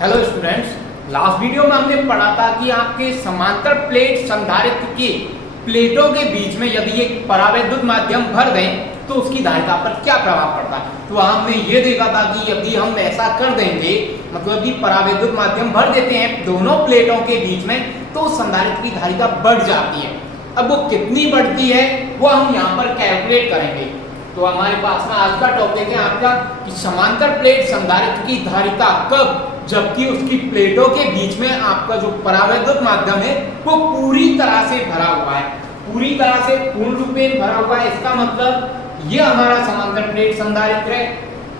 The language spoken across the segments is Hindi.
हेलो स्टूडेंट्स, लास्ट वीडियो में हमने पढ़ा था कि आपके समांतर प्लेट संधारित्र की प्लेटों के बीच में यदि एक परावैद्युत माध्यम भर दें तो उसकी धारिता पर क्या प्रभाव पड़ता है। तो हमने ये देखा था कि यदि हम ऐसा कर देंगे, मतलब कि परावैद्युत माध्यम भर देते हैं दोनों प्लेटों के बीच में, तो संधारित्र की धारिता बढ़ जाती है। अब वो कितनी बढ़ती है वो हम यहाँ पर कैलकुलेट करेंगे। तो हमारे पास में आज का टॉपिक है आपका कि समांतर प्लेट संधारित्र की धारिता कब, जबकि उसकी प्लेटों के बीच में आपका जो परावैद्युत माध्यम है वो पूरी तरह से भरा हुआ है, पूरी तरह से पूर्ण रूप में भरा हुआ है। इसका मतलब ये हमारा समांतर प्लेट संधारित्र है।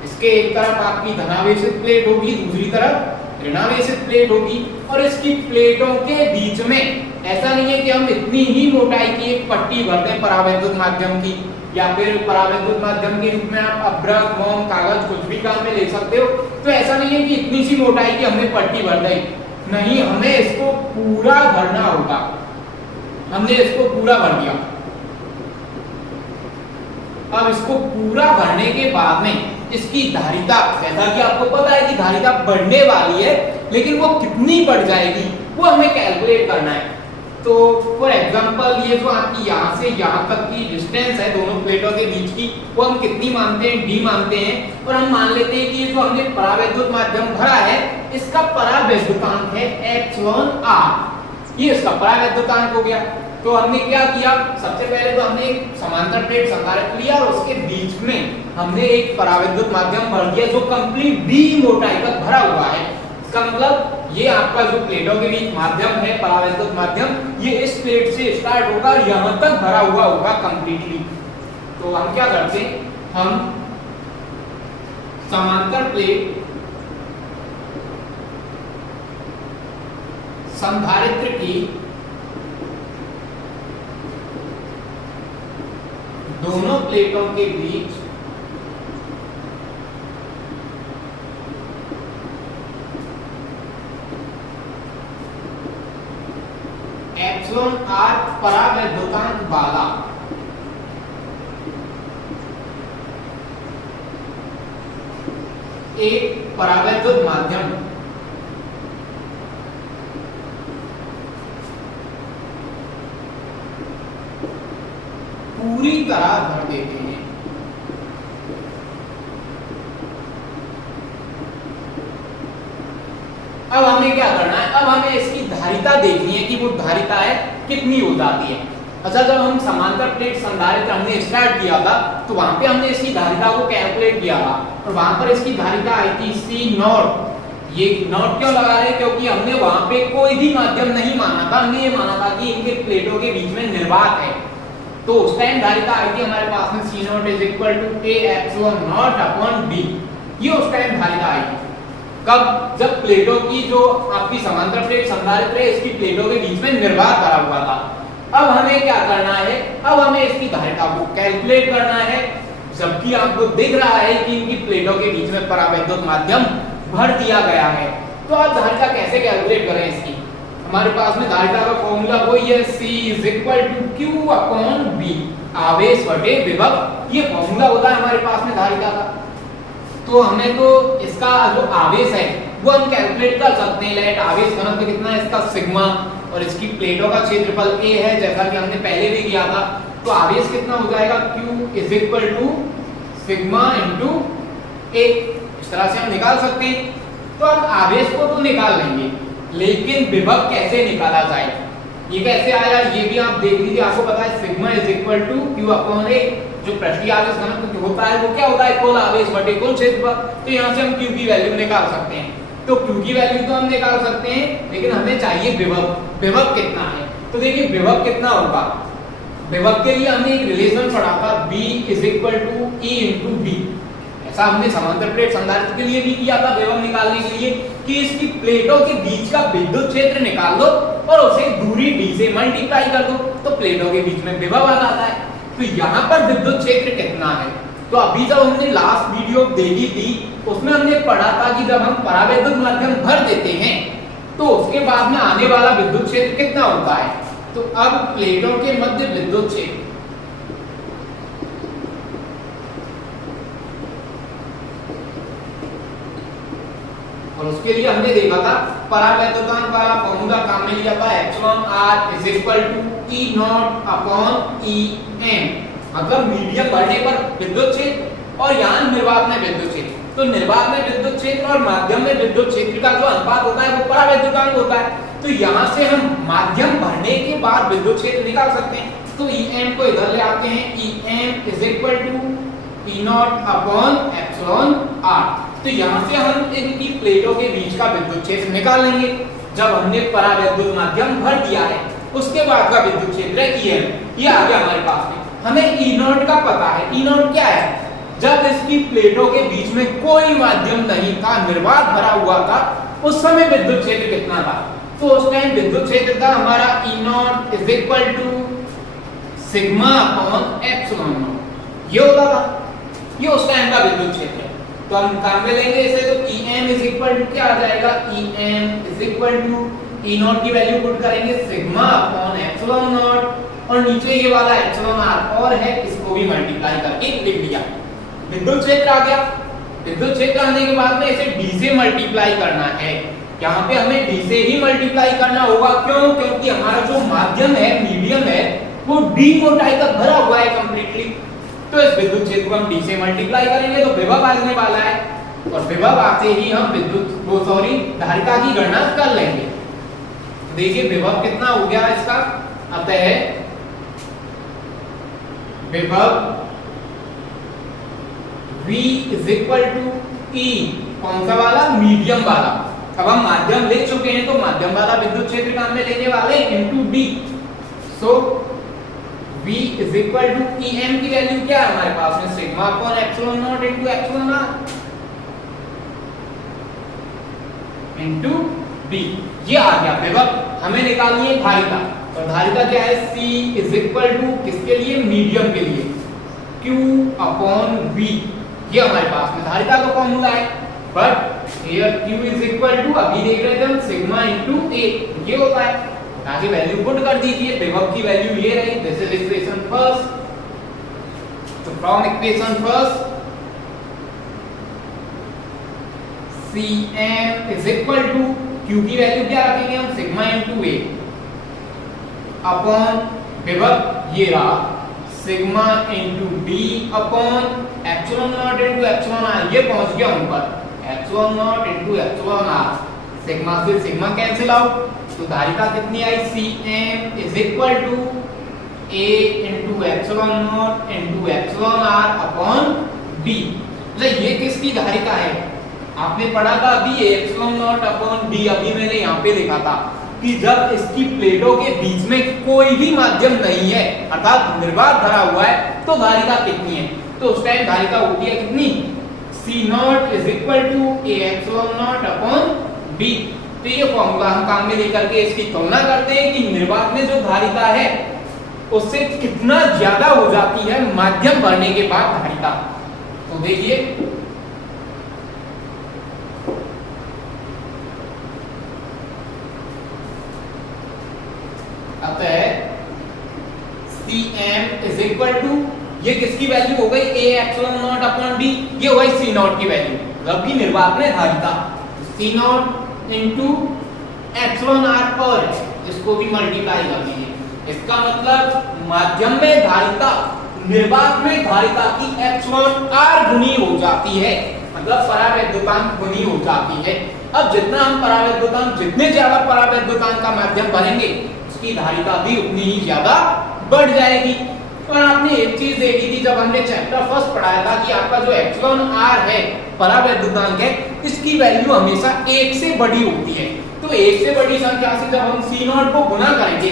इसके एक तरफ आपकी धनावेशित प्लेट होगी, दूसरी तरफ ऋणावेशित प्लेट होगी, और इसकी प्लेटों के बीच में ऐसा नहीं है कि हम इतनी ही मोटाई की एक पट्टी भर दें परावैद्युत माध्यम की, या फिर परावैद्युत माध्यम के रूप में आप अभ्रक, मोम, कागज कुछ भी काम में ले सकते हो। तो ऐसा नहीं है कि इतनी सी मोटाई की हमने पट्टी भर दी, नहीं, हमें इसको पूरा भरना होगा। हमने इसको पूरा भर दिया। अब इसको पूरा भरने के बाद में इसकी धारिता, जैसा कि आपको पता है कि धारिता बढ़ने वाली है, लेकिन वो कितनी बढ़ जाएगी वो हमें कैलकुलेट करना है। तो फॉर एग्जांपल ये जो आपकी यहाँ से यहाँ तक की डिस्टेंस है दोनों प्लेटों के बीच की, वो हम कितनी मानते हैं, d मानते हैं, और हम मान लेते हैं कि ये जो हमने परावैद्युत माध्यम भरा है इसका परावैद्युतांक है ε/r। ये इसका परावैद्युतांक हो गया। तो हमने क्या किया, सबसे पहले तो हमने एक समांतर प्लेट संधारित्र लिया और उसके बीच में हमने एक परावैद्युत माध्यम भर दिया जो कंप्लीट d मोटाई तक भरा हुआ है। इसका मतलब ये आपका जो प्लेटों के बीच माध्यम है परावैद्युत माध्यम, ये इस प्लेट से स्टार्ट होगा और यहां तक भरा हुआ होगा कंप्लीटली। तो हम क्या करते हैं, हम समांतर प्लेट संधारित्र की दोनों प्लेटों के बीच εr परावैद्युतांक वाला एक परावैद्युत माध्यम पूरी तरह भर देते हैं। अब हमें क्या करना है, अब हमें इसकी धारिता देखनी है कि वो धारिता है कितनी हो जाती है। अच्छा, जब हम समांतर प्लेट संधारित्र हमने स्टार्ट किया था तो वहां पे हमने इसकी धारिता को कैलकुलेट किया था और वहां पर इसकी धारिता आई थी C0। ये नॉट क्यों लगा रहे, क्योंकि हमने वहां पे कोई भी माध्यम नहीं माना था, हमने ये माना था कि इनके प्लेटों के बीच में निर्वात है। तो उस टाइम धारिता आई थी हमारे पास में C0 = A/ε0/d। ये उस टाइम धारिता आई थी कब, जब प्लेटों की जो आपकी समांतर प्लेट संधारित्र है इसकी प्लेटों के बीच में निर्वात भरा हुआ था। अब हमें क्या करना है, अब हमें इसकी धारिता को कैलकुलेट करना है, जबकि आपको दिख रहा है कि इनकी प्लेटों के बीच में परावैद्युत माध्यम भर दिया गया है। तो आप धारिता कैसे कैलकुलेट करें इसकी, हमारे पास में धारिता का फॉर्मूला वही है C = Q/B, आवेश बटे विभव। ये फॉर्मूला होता है हमारे पास में धारिता का। तो हमें तो इसका जो आवेश है वो हम कैलकुलेट कर सकते हैं। लेट आवेश घनत्व कितना है इसका सिग्मा, और इसकी प्लेटों का क्षेत्रफल A है जैसा कि हमने पहले भी किया था। तो आवेश कितना हो जाएगा, Q = सिग्मा × A। इस तरह से हम निकाल सकते हैं। तो हम आवेश को तो निकाल लेंगे, लेकिन विभव कैसे निकाला जाए, ये कैसे आया ये भी आप देख लीजिए। आपको पता है सिग्मा = Q/A। जो पृष्ठीय आवेश घनत्व होता है वो क्या होता है, कुल आवेश बटे कुल क्षेत्रफल। तो यहाँ से हम Q की वैल्यू निकाल सकते हैं। तो Q की वैल्यू तो हम निकाल सकते हैं, लेकिन हमें चाहिए विभव। विभव कितना है, तो देखिए विभव कितना होगा। विभव के लिए हमने एक रिलेशन पढ़ा था B = E × B। ऐसा हमने समांतर प्लेट संधारित्र के लिए भी किया था विभव निकालने के लिए, कि इसकी प्लेटों के बीच का विद्युत क्षेत्र निकाल दो और उसे दूरी d से मल्टीप्लाई कर दो, तो प्लेटों के बीच में विभव आ जाता है। तो यहाँ पर विद्युत क्षेत्र कितना है, तो अभी जब हमने लास्ट वीडियो देखी थी उसमें हमने पढ़ा था कि जब हम परावैद्युत माध्यम भर देते हैं तो उसके बाद में आने वाला विद्युत क्षेत्र कितना होता है। तो अब प्लेटों के मध्य विद्युत क्षेत्र, और उसके लिए हमने देखा था परावैद्युतांक वाला फॉर्मूला काम में लिया था epsilon R is equal to E naught upon E M, मतलब मीडियम भरने पर विद्युत क्षेत्र और यहाँ निर्वात में विद्युत क्षेत्र। तो निर्वात में विद्युत क्षेत्र और माध्यम में विद्युत क्षेत्र का जो अनुपात होता है वो परावैद्युतांक होता है। तो यहाँ से हम माध्यम भरने के बाद विद्युत क्षेत्र निकाल सकते हैं। तो ई एम को इधर ले आते हैं, E M is equal to E naught upon epsilon R. तो यहाँ से हम इनकी प्लेटों के बीच का विद्युत क्षेत्र निकाल लेंगे। जब हमने परावैद्युत माध्यम भर दिया है उसके बाद का विद्युत क्षेत्र है ई एम, ये आ गया हमारे पास में। हमें ई नॉट का पता है। ई नॉट क्या है? जब इसकी प्लेटों के बीच में कोई माध्यम नहीं था, निर्वात भरा हुआ था, उस समय विद्युत क्षेत्र कितना था? तो उस टाइम विद्युत क्षेत्र था हमारा E naught is equal to sigma upon epsilon naught, ये होता था। ये उस टाइम का विद्युत क्षेत्र है। तो हम काम में लेंगे इसे, तो E M is equal to क्या आ जाएगा? E M is equal to E naught की वैल्यू पुट करेंगे सिग्मा अपॉन एप्सिलॉन नॉट, और नीचे ये वाला एप्सिलॉन आर और है, इसको भी मल्टीप्लाई करके लिख लिया। विद्युत क्षेत्र आ गया। विद्युत क्षेत्र आने के बाद में इसे डी से मल्टीप्लाई करना है। यहाँ पे हमें डी से ही मल्टीप्लाई करना होगा। क्यों? क्योंकि हमारा जो माध्यम है, मीडियम है, वो डी मोटाई तक भरा हुआ है कंप्लीटली। तो इस विद्युत क्षेत्र को हम डी से मल्टीप्लाई करेंगे तो विभव आने वाला है, और विभव आते ही हम धारिता की गणना कर लेंगे। देखिए विभव कितना हो गया इसका। अतः विभव V is equal to E, कौन सा वाला? मीडियम वाला। अब हम माध्यम ले चुके हैं तो माध्यम वाला विद्युत क्षेत्र काम में लेने वाले into D। So V is equal to E m की वैल्यू क्या है हमारे पास में? Sigma upon epsilon naught into epsilon r into D। ये आ गया विभव। हमें निकालनी है धारिता, और धारिता क्या है? C is equal to किसके लिए? मीडियम के लिए Q अपॉन V। ये हमारे पास में धारिता का फॉर्मूला है। But here Q is equal to, अभी देख रहे थे हम, सिग्मा इनटू A, ये होता है। आगे वैल्यू पुट कर दीजिए। विभव की वैल्यू ये रही। This is equation first. तो from equation first Cm is equal to, Q की वैल्यू क्या रखेंगे हम? सिग्मा इनटू A अपॉन विभव ये रहा sigma into D upon epsilon naught into epsilon r। ये पहुंच गया ऊपर, epsilon naught into epsilon r। Sigma से सिग्मा कैंसिल आउट, तो धारिता कितनी आई? Cm is equal to A into epsilon naught into epsilon r upon D। मतलब ये किसकी धारिता है? आपने पढ़ा था अभी एप्सिलॉन नॉट अपॉन D। अभी मैंने यहाँ पे लिखा था कि जब इसकी प्लेटों के बीच में कोई भी माध्यम नहीं है, अर्थात निर्वात भरा हुआ है, तो धारिता कितनी है? तो उस टाइम धारिता होती है कितनी? C naught is equal to A epsilon naught upon B। तो ये फॉर्मूला हम काम में लेकर के इसकी तुलना करते हैं कि निर्वात में जो धारिता है उससे कितना ज्यादा हो जाती है माध्यम भरने के बाद धारिता। तो देखिए अतः Cm इज इक्वल टू, ये किसकी वैल्यू हो गई? A epsilon naught upon D। ये हो गई C नॉट की वैल्यू, मतलब कि निर्वात में धारिता। C not into epsilon r पर इसको भी मल्टीप्लाई कर दीजिए। इसका मतलब माध्यम में धारिता निर्वात में धारिता की एप्सिलॉन r गुनी हो जाती है, मतलब परावैद्युतांक गुनी हो जाती है। अब जितना हम परावैद्युतांक, जितने ज्यादा परावैद्युतांक का माध्यम भरेंगे उसकी धारिता भी उतनी ही ज्यादा बढ़ जाएगी। और आपने एक चीज देखी थी जब हमने चैप्टर फर्स्ट पढ़ाया था कि आपका जो एप्सिलॉन r है परावैद्युतांक है, इसकी वैल्यू हमेशा 1 से बड़ी होती है। तो 1 से बड़ी संख्या से जब हम C नॉट को गुना करेंगे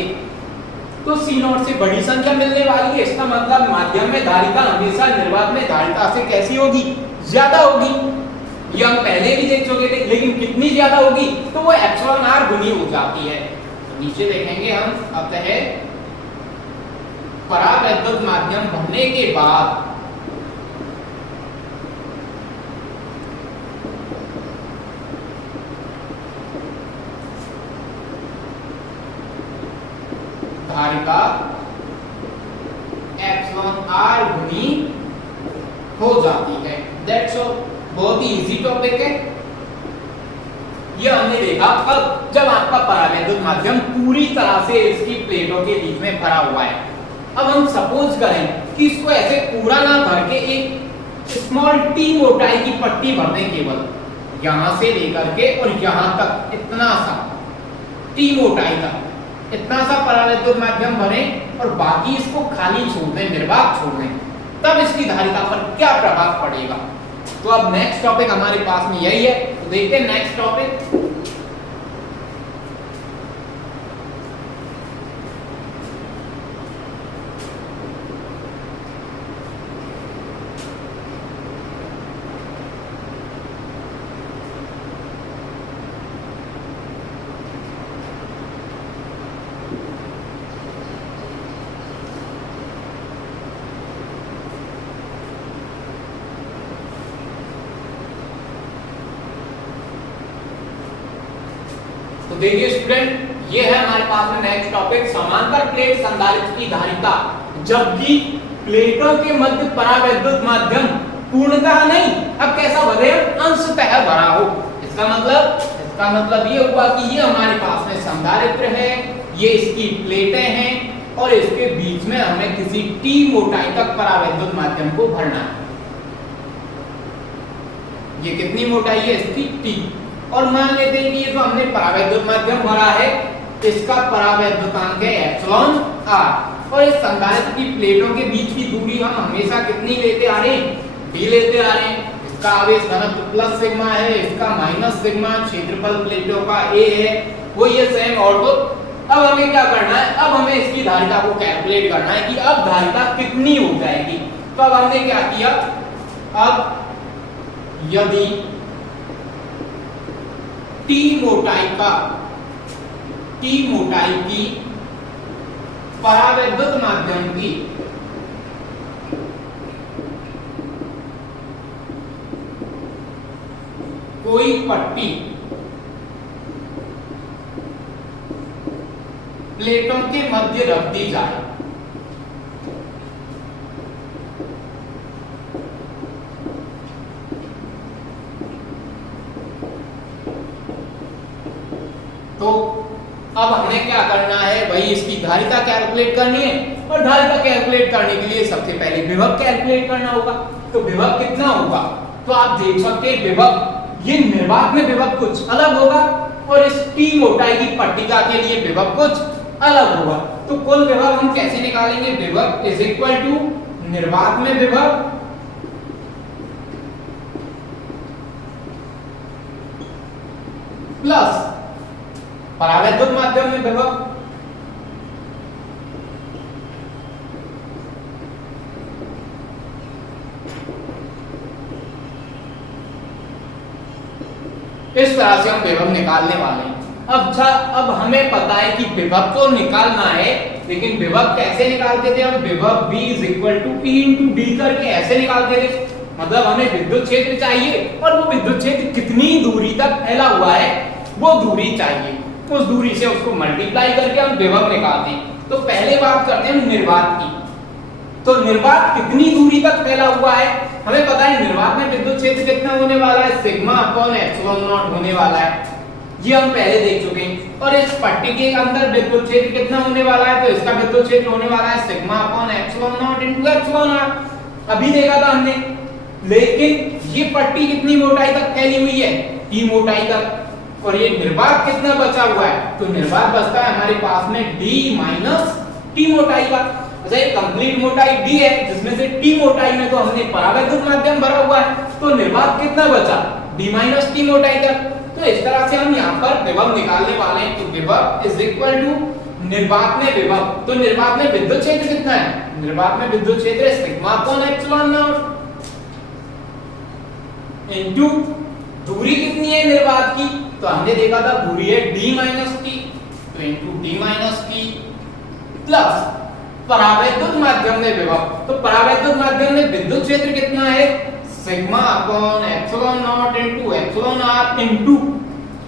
तो C नॉट से बड़ी संख्या मिलने वाली है। इसका मतलब माध्यम में धारिता हमेशा निर्वात में धारिता से कैसी होगी? ज्यादा होगी। ये हम पहले भी देख चुके थे, लेकिन कितनी ज्यादा होगी? तो वो एप्सिलॉन r गुनी हो जाती है। तो नीचे देखेंगे हम, अतः परावैद्युत माध्यम भरने के बाद धारिता एप्सिलॉन r गुनी हो जाती है। That's all. बहुत ही इजी टॉपिक है। ये हमने देखा कब, जब आपका परावैद्युत माध्यम पूरी तरह से इसकी प्लेटों के बीच में भरा हुआ है। अब हम सपोज करें कि इसको ऐसे पूरा ना भर के एक स्मॉल टी मोटाई की पट्टी भर दें, केवल यहां से लेकर के और यहां तक इतना सा टी मोटाई तक इतना सा परावैद्युत माध्यम भरें और बाकी इसको खाली छोड़ दें, निर्वात छोड़ दें, तब इसकी धारिता पर क्या प्रभाव पड़ेगा। तो अब नेक्स्ट टॉपिक हमारे पास में यही है, तो देखते हैं नेक्स्ट टॉपिक। तो देखिए स्टूडेंट, ये है हमारे पास में नेक्स्ट टॉपिक, समांतर प्लेट संधारित्र की धारिता जबकि प्लेटों के मध्य परावैद्युत माध्यम पूर्णतः नहीं, अब कैसा भरे, अंशतः भरा हो। इसका मतलब ये हुआ कि ये हमारे पास में संधारित्र है, ये इसकी प्लेटें हैं और इसके बीच में हमें किसी टी मोटाई तक परावैद्युत माध्यम को भरना है। ये कितनी मोटाई है इसकी, टी, और मान लेते हैं कि ये जो हमने परावैद्युत माध्यम भरा है इसका परावैद्युतांक है एप्सिलॉन आर, और इस संधारित्र की प्लेटों के बीच की दूरी हम हमेशा कितनी लेते आ रहे हैं, डी लेते आ रहे हैं। इसका आवेश घनत्व प्लस सिग्मा है, इसका माइनस सिग्मा, क्षेत्रफल प्लेटों का ए है, वो ये सेम। और तो अब हमें क्या करना है, अब हमें इसकी धारिता को कैलकुलेट करना है कि अब धारिता कितनी हो जाएगी। तो अब हमने क्या किया, अब यदि टी मोटाई की परावैद्युत माध्यम की कोई पट्टी प्लेटों के मध्य रख दी जाए तो अब हमें क्या करना है भाई, इसकी धारिता कैलकुलेट करनी है, और धारिता कैलकुलेट करने के लिए सबसे पहले विभव कैलकुलेट करना होगा। तो विभव कितना होगा, तो आप देख सकते हैं विभव, ये निर्वात में विभव कुछ अलग होगा और इस टी मोटाई की पट्टिका के लिए विभव कुछ अलग होगा। तो कुल विभव हम कैसे निकालेंगे, विभव इज इक्वल टू निर्वात में विभव प्लस परावैद्युत माध्यम में विभव। इस तरह से हम विभव निकालने वाले हैं। अब हमें पता है कि विभव तो निकालना है, लेकिन विभव कैसे निकालते थे हम, विभव V is equal to P into D करके ऐसे निकालते थे। मतलब हमें विद्युत क्षेत्र चाहिए और वो विद्युत क्षेत्र कितनी दूरी तक फैला हुआ है वो दूरी चाहिए, उस दूरी से उसको मल्टीप्लाई करके हम विभव निकालते हैं। तो पहले बात करते हैं निर्वात की। तो निर्वात कितनी दूरी तक फैला हुआ है, हमें पता है निर्वात में विद्युत क्षेत्र कितना होने वाला है, सिग्मा अपॉन एप्सिलॉन नॉट होने वाला है, ये हम पहले देख चुके हैं। और इस पट्टी के अंदर विद्युत क्षेत्र कितना होने वाला है, तो इसका विद्युत क्षेत्र होने वाला है sigma upon epsilon naught into epsilon R, अभी देखा था हमने। लेकिन ये पट्टी कितनी मोटाई तक फैली हुई है, टी मोटाई तक, और ये निर्वात कितना बचा हुआ है, तो निर्वात बचता है हमारे पास में d माइनस टी मोटाई का। अच्छा, ये कंप्लीट मोटाई d है, जिसमें से टी मोटाई में तो हमने परावैद्युत माध्यम भरा हुआ है, तो निर्वात कितना बचा, d माइनस टी मोटाई तक। तो इस तरह से हम यहाँ पर विभव निकालने वाले हैं। तो विभव इज इक्वल टू निर्वात में विभव, तो निर्वात में विद्युत क्षेत्र कितना है, निर्वात में विद्युत क्षेत्र sigma upon epsilon naught into दूरी कितनी है निर्वात की, तो हमने देखा था दूरी है d माइनस टी, तो into d minus T plus परावैद्युत माध्यम में विभव। तो परावैद्युत माध्यम में विद्युत क्षेत्र कितना है, sigma upon epsilon naught into epsilon R into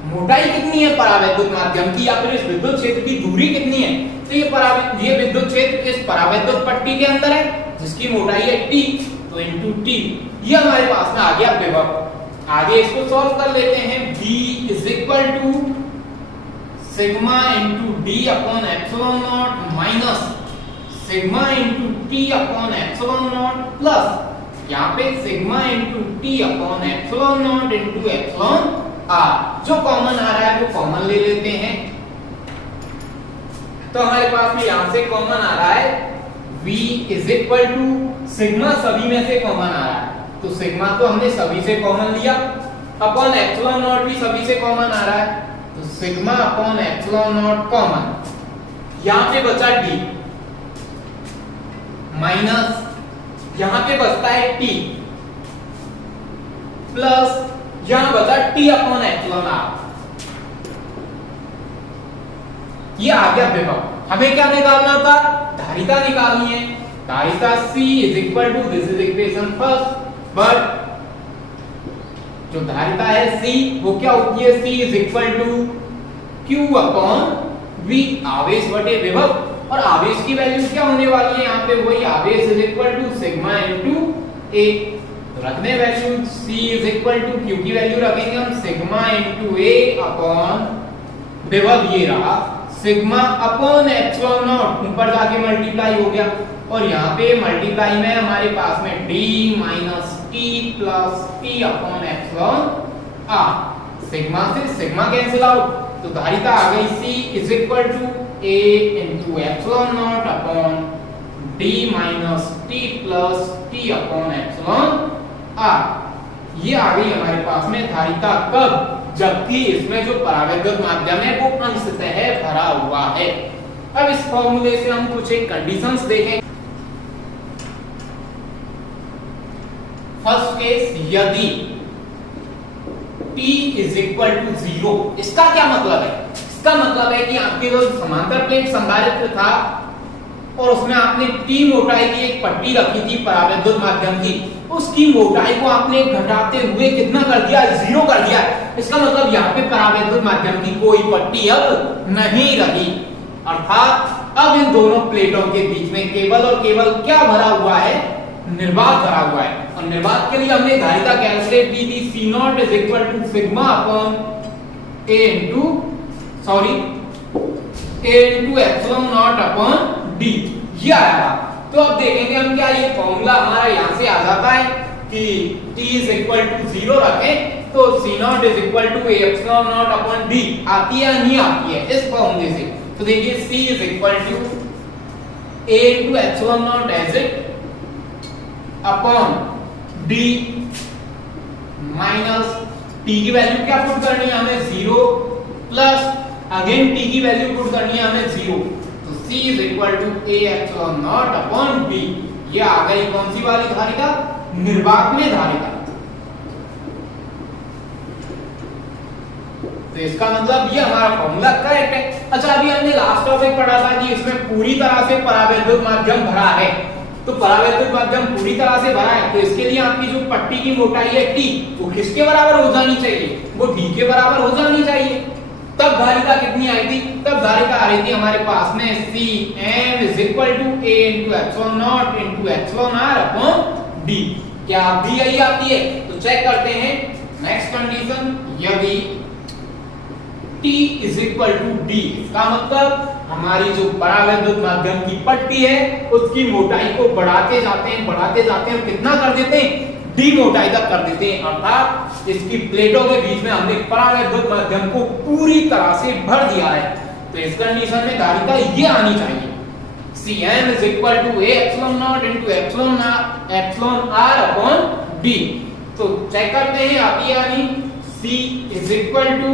मोटाई कितनी है परावैद्युत माध्यम की, या फिर इस विद्युत क्षेत्र की दूरी कितनी है। तो ये विद्युत क्षेत्र इस परावैद्युत पट्टी के अंदर है जिसकी मोटाई है t, तो इनटू t, ये हमारे पास में आ गया विभव। आगे इसको सॉल्व कर लेते हैं। v is equal to sigma into D upon epsilon naught minus sigma into T upon epsilon naught plus यहाँ पे sigma into T upon epsilon naught into epsilon R. जो कॉमन आ रहा है वो कॉमन ले लेते हैं। तो हमारे पास में यहां से कॉमन आ रहा है v is equal to sigma सभी में से कॉमन आ रहा है, तो सिग्मा तो हमने सभी से कॉमन लिया, अपॉन एप्सिलॉन नॉट भी सभी से कॉमन आ रहा है, तो sigma upon epsilon not common. यहां पे बचा d माइनस यहां पे बचता है t प्लस यहां बचा t अपॉन एप्सिलॉन r। ये आ गया विभव। हमें क्या निकालना था? धारिता निकालनी है। धारिता C is equal to, this is equation first, but जो धारिता है C वो क्या होती है? C is equal to Q upon V, आवेश बटे विभव। और आवेश की वैल्यू क्या होने वाली है यहाँ पे? वही आवेश is equal to sigma into A। तो रखने value C is equal to Q की वैल्यू रखेंगे हम सिग्मा इनटू A अपॉन विभव ये रहा सिग्मा अपॉन एप्सिलॉन नॉट, ऊपर जाके मल्टीप्लाई हो गया, और यहाँ पे मल्टीप्लाई में हमारे पास में d minus t plus t upon epsilon r। Sigma से सिग्मा कैंसिल आउट, तो धारिता आ गई C is equal to a into epsilon naught upon d minus t plus t upon epsilon r। ये आ गई हमारे पास में धारिता। कब? जबकि इसमें जो परावैद्युत माध्यम है वो अंशतः भरा हुआ है। अब इस फॉर्मूले से हम कुछ एक कंडीशंस देखें। फर्स्ट केस, यदि t इज इक्वल टू 0, इसका क्या मतलब है? इसका मतलब है कि आपके जो समांतर प्लेट संधारित्र था और उसमें आपने t मोटाई की एक पट्टी रखी थी परावैद्युत माध्यम की, उसकी मोटाई को आपने घटाते हुए कितना कर दिया? 0 कर दिया। इसका मतलब यहाँ पे परावैद्युत माध्यम की कोई पट्टी अब नहीं रही, अर्थात अब इन दोनों प्लेटों के बीच में केवल और केवल क्या भरा हुआ है? निर्वात भरा हुआ है। और निर्वात के लिए हमने धारिता कैलकुलेट की थी, C naught is equal to sigma upon A into epsilon naught upon D। ये आया। तो अब देखेंगे हम क्या ये फॉर्मूला हमारा यहां से आ जाता है कि t इज इक्वल टू 0 रखें तो C naught is equal to A epsilon naught upon D आती है या नहीं आती है इस फॉर्मूले से? तो देखिए C is equal to A into epsilon naught as it upon D minus t की वैल्यू क्या पुट करनी है हमें? 0 प्लस अगेन t की वैल्यू पुट करनी है हमें 0, तो C is equal to A epsilon naught upon D। ये आ गई कौन सी वाली धारिता? निर्वात में धारिता। तो इसका मतलब ये हमारा फॉर्मूला करेक्ट है। अच्छा, अभी हमने लास्ट टॉपिक पढ़ा था कि इसमें पूरी तरह से परावैद्युत माध्यम भरा है। तो परावैद्युत माध्यम पूरी तरह से भरा है तो इसके लिए आपकी जो पट्टी की मोटाई है t, वो किसके बराबर हो जानी चाहिए? वो d के बराबर हो जानी चाहिए। तब धारिता कितनी आई थी? तब धारिता आ रही थी हमारे पास में Cm is equal to A into epsilon naught into epsilon r upon D। क्या भी यही आती है? तो चेक करते हैं। नेक्स्ट कंडीशन, यदि T is equal to D, इसका मतलब हमारी जो परावैद्युत माध्यम की पट्टी है उसकी मोटाई को बढ़ाते जाते हैं, कितना कर देते हैं? D मोटाई तक कर देते हैं, अर्थात इसकी प्लेटों के बीच में हमने परावैद्युत माध्यम को पूरी तरह से भर दिया है। तो इस कंडीशन में धारिता ये आनी चाहिए, Cm is equal to A epsilon naught into epsilon r upon D। तो चेक करते हैं आती है यानी C is equal to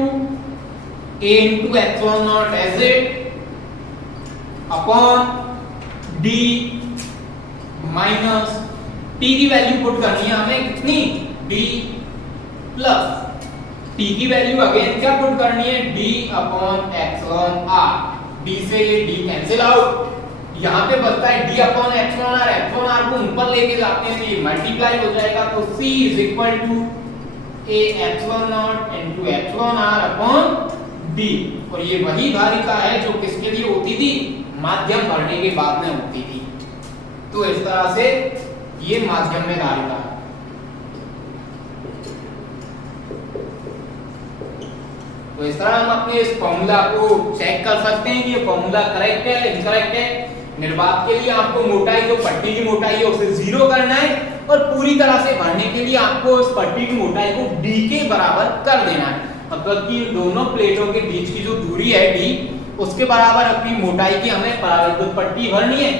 A into epsilon naught as it upon D minus t की वैल्यू पुट करनी है हमें कितनी? D प्लस t की वैल्यू अगेन क्या पुट करनी है? D upon epsilon r। D से ये D कैंसिल आउट, यहाँ पे बचता है D upon epsilon r। Epsilon r को ऊपर लेके जाते हैं तो ये मल्टीप्लाई हो जाएगा, तो C is equal to A epsilon naught into epsilon r upon D। और ये वही धारिता है जो किसके लिए होती थी? माध्यम भरने के बाद में होती थी। तो इस तरह से ये माध्यम में धारिता है। तो इस तरह हम अपने इस फॉर्मूला को चेक कर सकते हैं कि ये फॉर्मूला करेक्ट है इनकरेक्ट है। निर्वात के लिए आपको मोटाई, जो पट्टी की मोटाई है उसे 0 करना है और पूरी तरह से भरने के लिए आपको उस पट्टी की मोटाई को d के बराबर कर देना है। मतलब कि दोनों प्लेटों के बीच की जो दूरी है d, उसके बराबर अपनी मोटाई की हमें परावर्तित पट्टी भरनी है।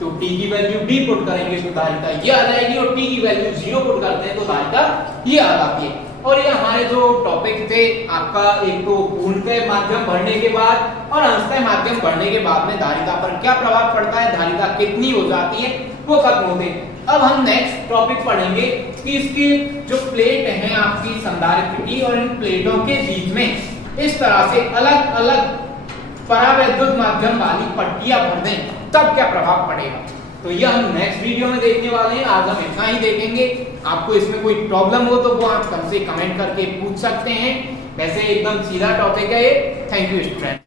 तो t की वैल्यू d पुट करेंगे तो धारिता ये आ जाएगी और t की वैल्यू 0 पुट करते हैं तो धारिता ये आ जाती है। और ये हमारे जो टॉपिक थे आपका, एक तो पूर्णतः माध्यम भरने के बाद और अंशतः माध्यम भरने के बाद में धारिता पर क्या प्रभाव पड़ता है, धारिता कितनी हो जाती है, वो खत्म होते हैं। अब हम नेक्स्ट टॉपिक पढ़ेंगे कि इसकी जो प्लेट है आपकी संधारित्र की और इन प्लेटों के बीच में इस तरह से अलग अलग परावैद्युत माध्यम वाली पट्टियां भर दें तब क्या प्रभाव पड़ेगा। तो यह हम नेक्स्ट वीडियो में देखने वाले हैं। आज हम इतना ही देखेंगे। आपको इसमें कोई प्रॉब्लम हो तो वो आप हमसे कमेंट करके पूछ सकते हैं। वैसे एकदम सीधा टॉपिक है ये। Thank you student.